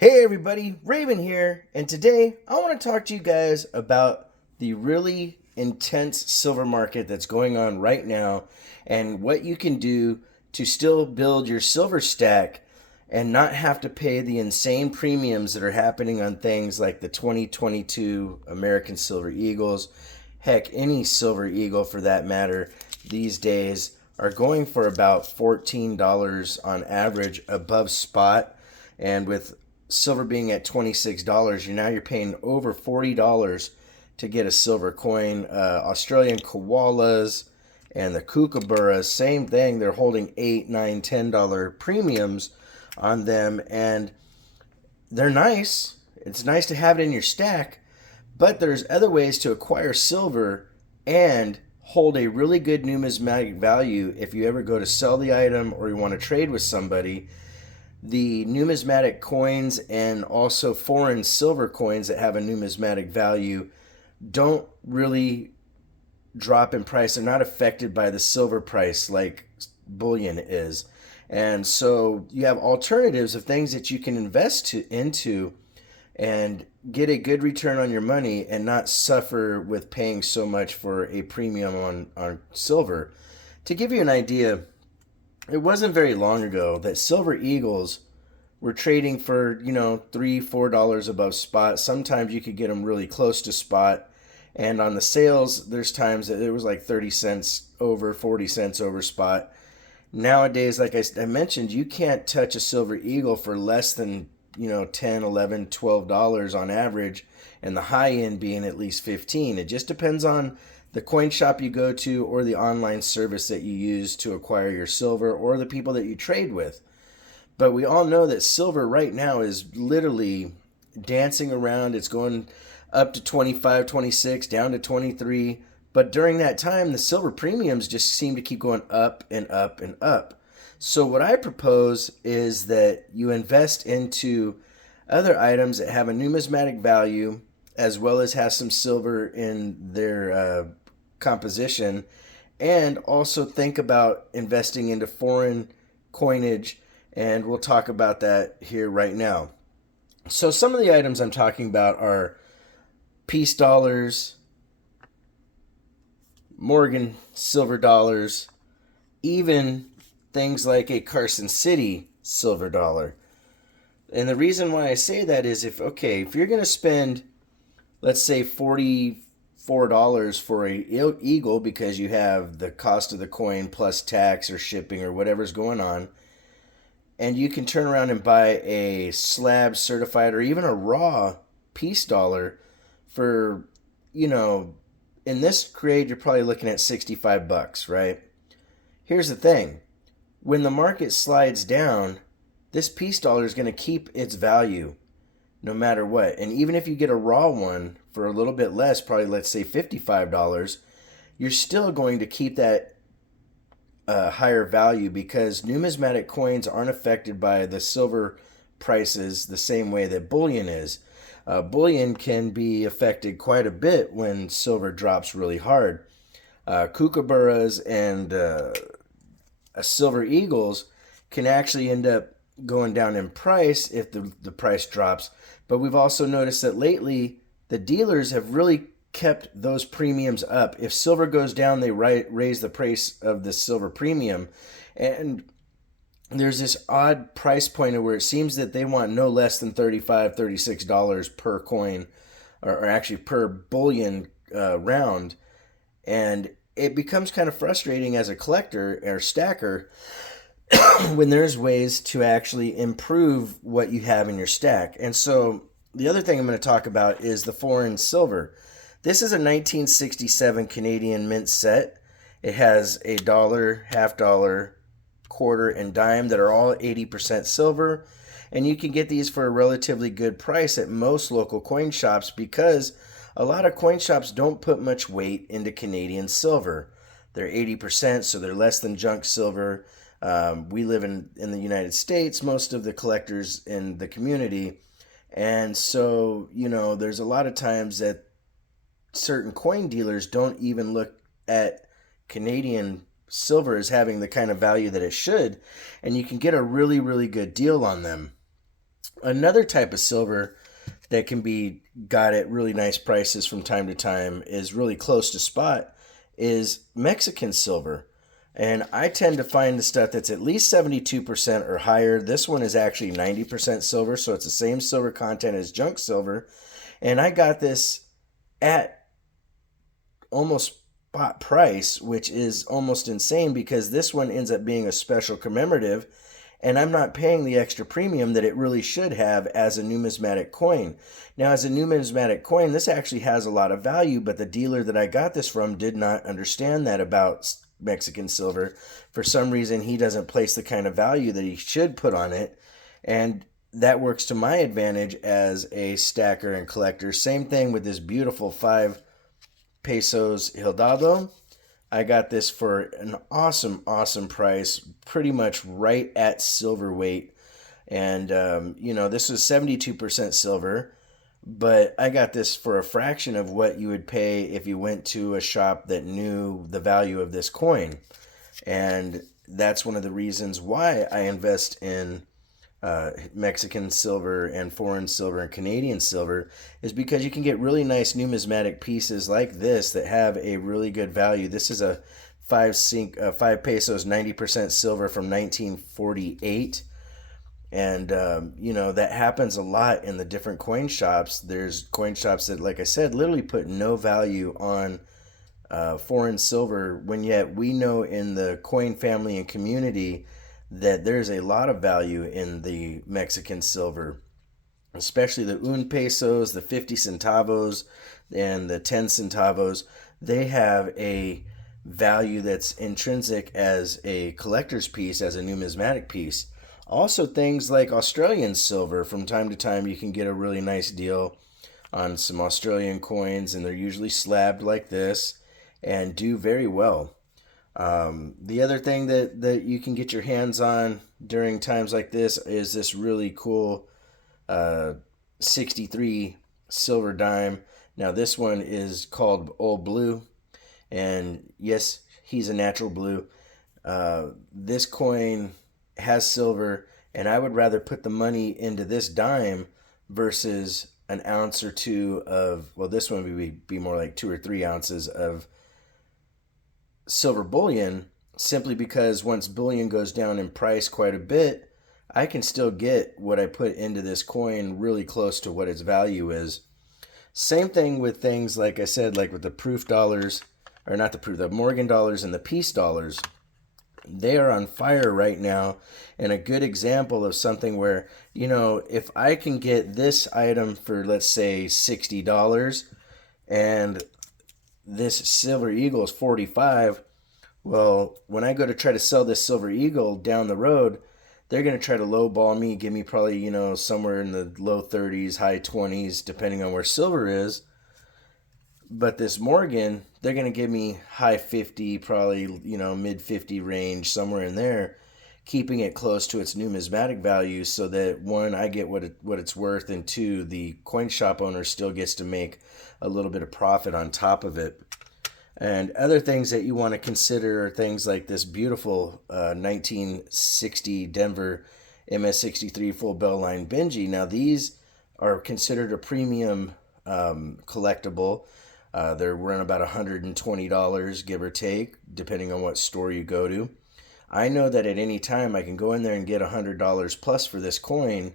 Hey everybody, Raven here, and today I want to talk to you guys about the really intense silver market that's going on right now and what you can do to still build your silver stack and not have to pay the insane premiums that are happening on things like the 2022 American Silver Eagles. Heck, any silver eagle for that matter these days are going for about $14 on average above spot, and with silver being at $26, you're paying over $40 to get a silver coin. Australian koalas and the Kookaburra, same thing. They're holding $8, $9, $10 premiums on them, and they're nice. It's nice to have it in your stack, but there's other ways to acquire silver and hold a really good numismatic value if you ever go to sell the item or you want to trade with somebody. The numismatic coins and also foreign silver coins that have a numismatic value don't really drop in price. They're not affected by the silver price like bullion is. And so you have alternatives of things that you can into and get a good return on your money and not suffer with paying so much for a premium on silver. To give you an idea, it wasn't very long ago that silver eagles were trading for, $3, $4 above spot. Sometimes you could get them really close to spot. And on the sales, there's times that it was like 30 cents over, 40 cents over spot. Nowadays, like I mentioned, you can't touch a silver eagle for less than, 10, 11, $12 on average, and the high end being at least 15. It just depends on the coin shop you go to or the online service that you use to acquire your silver or the people that you trade with. But we all know that silver right now is literally dancing around. It's going up to 25, 26, down to 23. But during that time, the silver premiums just seem to keep going up and up and up. So what I propose is that you invest into other items that have a numismatic value as well as have some silver in their composition, and also think about investing into foreign coinage, and we'll talk about that here right now. So some of the items I'm talking about are peace dollars, Morgan silver dollars, even things like a Carson City silver dollar. And the reason why I say that is if you're going to spend, let's say, $44 for a eagle because you have the cost of the coin plus tax or shipping or whatever's going on, and you can turn around and buy a slab certified or even a raw peace dollar for, in this grade, you're probably looking at $65, right? Here's the thing. When the market slides down, this peace dollar is going to keep its value no matter what. And even if you get a raw one for a little bit less, probably let's say $55, you're still going to keep that higher value because numismatic coins aren't affected by the silver prices the same way that bullion is. Bullion can be affected quite a bit when silver drops really hard. Kookaburras and silver eagles can actually end up going down in price if the price drops. But we've also noticed that lately the dealers have really kept those premiums up. If silver goes down, they raise the price of the silver premium. And there's this odd price point where it seems that they want no less than $35, $36 per coin, or actually per bullion round. And it becomes kind of frustrating as a collector or stacker when there's ways to actually improve what you have in your stack. And so the other thing I'm going to talk about is the foreign silver. This is a 1967 Canadian mint set. It has a dollar, half dollar, quarter, and dime that are all 80% silver. And you can get these for a relatively good price at most local coin shops because a lot of coin shops don't put much weight into Canadian silver. They're 80%, so they're less than junk silver. We live in the United States, most of the collectors in the community. And so, there's a lot of times that certain coin dealers don't even look at Canadian silver as having the kind of value that it should. And you can get a really, really good deal on them. Another type of silver that can be got at really nice prices from time to time is really close to spot is Mexican silver. And I tend to find the stuff that's at least 72% or higher. This one is actually 90% silver, so it's the same silver content as junk silver. And I got this at almost spot price, which is almost insane because this one ends up being a special commemorative, and I'm not paying the extra premium that it really should have as a numismatic coin. Now, as a numismatic coin, this actually has a lot of value, but the dealer that I got this from did not understand that about Mexican silver. For some reason, he doesn't place the kind of value that he should put on it, and that works to my advantage as a stacker and collector. Same thing with this beautiful 5 pesos Hildado. I got this for an awesome price, pretty much right at silver weight. And, this was 72% silver, but I got this for a fraction of what you would pay if you went to a shop that knew the value of this coin. And that's one of the reasons why I invest in Mexican silver and foreign silver and Canadian silver, is because you can get really nice numismatic pieces like this that have a really good value. This is a 5 pesos 90% silver from 1948. And that happens a lot in the different coin shops. There's coin shops that, like I said, literally put no value on foreign silver, when yet we know in the coin family and community that there's a lot of value in the Mexican silver, especially the 1 pesos, the 50 centavos, and the 10 centavos. They have a value that's intrinsic as a collector's piece, as a numismatic piece. Also, things like Australian silver, from time to time you can get a really nice deal on some Australian coins, and they're usually slabbed like this and do very well. The other thing that you can get your hands on during times like this is this really cool 63 silver dime. Now, this one is called Old Blue, and yes, he's a natural blue. This coin has silver, and I would rather put the money into this dime versus an ounce or two of, well, this one would be more like 2 or 3 ounces of silver bullion, simply because once bullion goes down in price quite a bit, I can still get what I put into this coin really close to what its value is. Same thing with things, like I said, like with the proof dollars, or not the proof, the Morgan dollars and the peace dollars. They are on fire right now, and a good example of something where, if I can get this item for, let's say, $60, and this Silver Eagle is 45. Well, when I go to try to sell this Silver Eagle down the road, they're going to try to lowball me, give me probably, somewhere in the low 30s, high 20s, depending on where silver is. But this Morgan, they're going to give me high 50, probably, mid 50 range, somewhere in there, keeping it close to its numismatic value, so that, one, I get what it's worth, and two, the coin shop owner still gets to make a little bit of profit on top of it. And other things that you want to consider are things like this beautiful 1960 Denver MS63 full bell line Benji. Now, these are considered a premium collectible. They're running about $120, give or take, depending on what store you go to. I know that at any time I can go in there and get $100 plus for this coin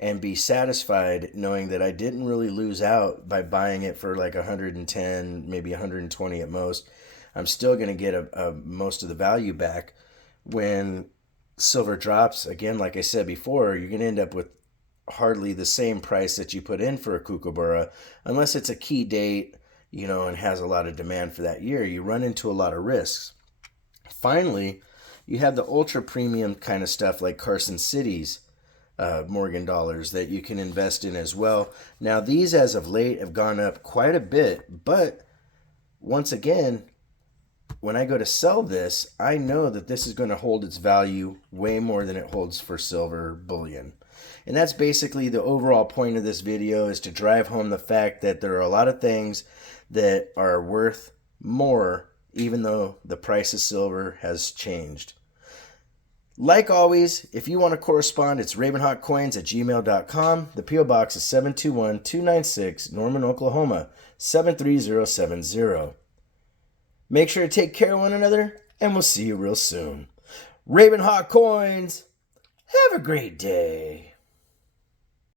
and be satisfied knowing that I didn't really lose out by buying it for like 110, maybe 120 at most. I'm still going to get most of the value back. When silver drops, again, like I said before, you're going to end up with hardly the same price that you put in for a Kookaburra, unless it's a key date, and has a lot of demand for that year. You run into a lot of risks. Finally, you have the ultra premium kind of stuff like Carson City's Morgan dollars that you can invest in as well. Now, these as of late have gone up quite a bit, but once again, when I go to sell this, I know that this is going to hold its value way more than it holds for silver bullion. And that's basically the overall point of this video, is to drive home the fact that there are a lot of things that are worth more even though the price of silver has changed. Like always, if you want to correspond, it's ravenhawkcoins@gmail.com. The P.O. Box is 721-296, Norman, Oklahoma, 73070. Make sure to take care of one another, and we'll see you real soon. Ravenhawk Coins, have a great day.